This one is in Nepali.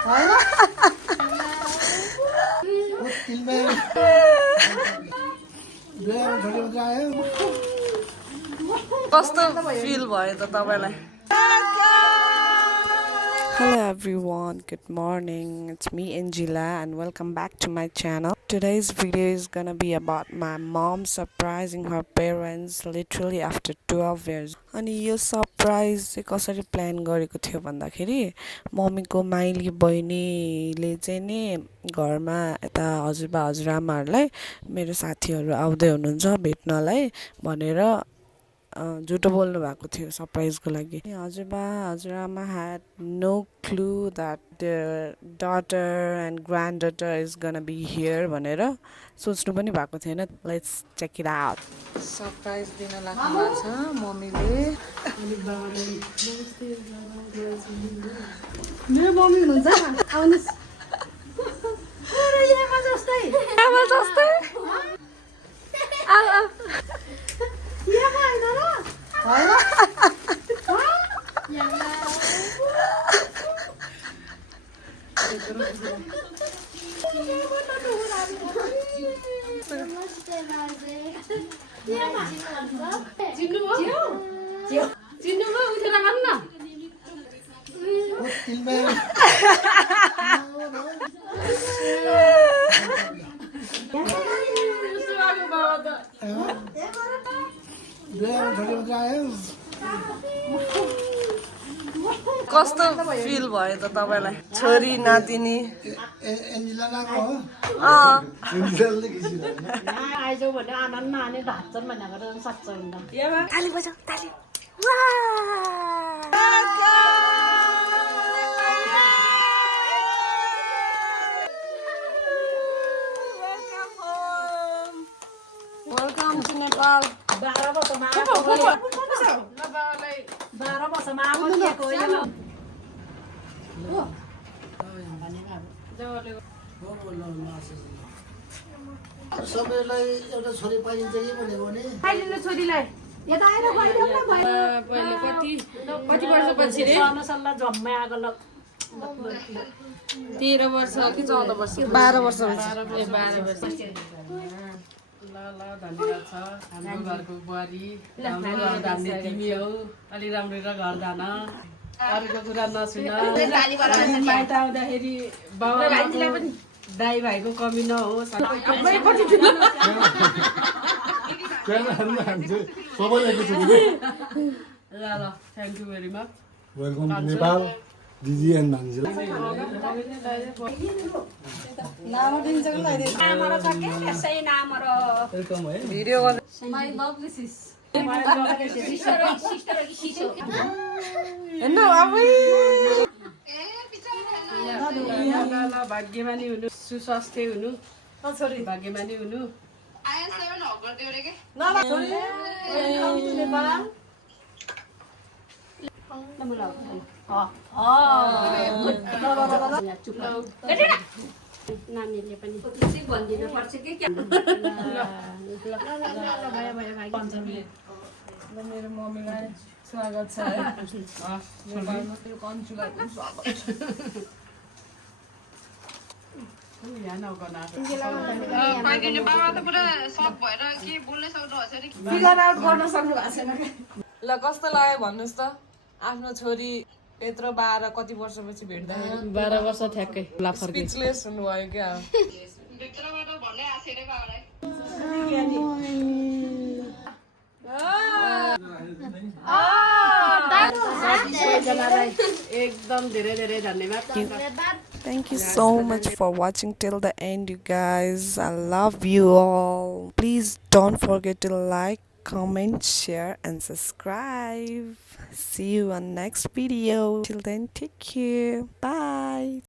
कस्तो फिल भयो त तपाईलाई? Hello everyone, good morning. It's me Angela and welcome back to my channel. Today's video is gonna be about my mom surprising her parents literally after 12 years. अनि यो सरप्राइज चाहिँ कसरी प्लान गरेको थियो भन्दाखेरि मम्मीको माइली बहिनीले चाहिँ नि घरमा यता हजुरबा हजुरआमाहरूलाई मेरो साथीहरू आउँदै हुनुहुन्छ भेट्नलाई भनेर झुटो बोल्नु भएको थियो सरप्राइजको लागि। हजुरबा हजुरआमा had no clue that their daughter and granddaughter is gonna be here भनेर सोच्नु पनि भएको थिएन। Let's check it out. Surprise दिन लाग्नु भएको छ मम्मीले। मेरो मम्मी हुनुहुन्छ आउनुस्। आमा जस्तै आमा जस्तै यामा हैन र चिन्नुभयो उठेर गर्नु न। कस्तो फिल भयो त तपाईलाई? छोरी नातिनी आइजौ भने आनन्द माने ढाच्छन् भनेर सक्छ नि। ताली बजाऊ ताली। Welcome to Nepal. 12 वर्षमा आएको 12 वर्षमा आएको थिएको यो सबैलाई एउटा छोरी पाइन्छ कि भनेको भने पाइलिनु छोरीलाई यता आएर गइदेऊ न पहिले कति वर्षपछि रे? सल्लाह जम्मै आगो ल 13 वर्ष कि 14 वर्ष? 12 वर्ष पछि। 12 वर्ष। ल धन्यवाद छ हाम्रो घरको बुहारी। हाम्रो घर धान्ने तिमी हौ। अलि राम्रो घर धान, अरूको कुरा नसुन। माइत आउँदाखेरि बाबा दाई भाइको कमी नहोस्। ल thank you very much. Welcome to Nepal दिदी एन्ड भान्जीलाई। भिडियो ल भाग्यमानी हुनु, सुस्वास्थ्य हुनु, भाग्यमानी हुनु। नानीले पनि भन्दिन पर्छ के मेरो मम्मीलाई स्वागत छ है। नेपालमा यो कन्चुलाई पनि स्वागत छ। फिगर आउट गर्न सक्नु भएको छैन। ल कस्तो लाग्यो भन्नुहोस् त? आफ्नो छोरी यत्रो 12 कति वर्षपछि भेट्दाखेरि 12 वर्ष ठ्याक्कै स्पिचलेस हुनुभयो क्या? एकदम धेरै धेरै धन्यवाद। Thank you so much for watching till the end, you guys. I love you all. Please don't forget to like, comment, share and subscribe. See you on next video. Till then, take care. Bye.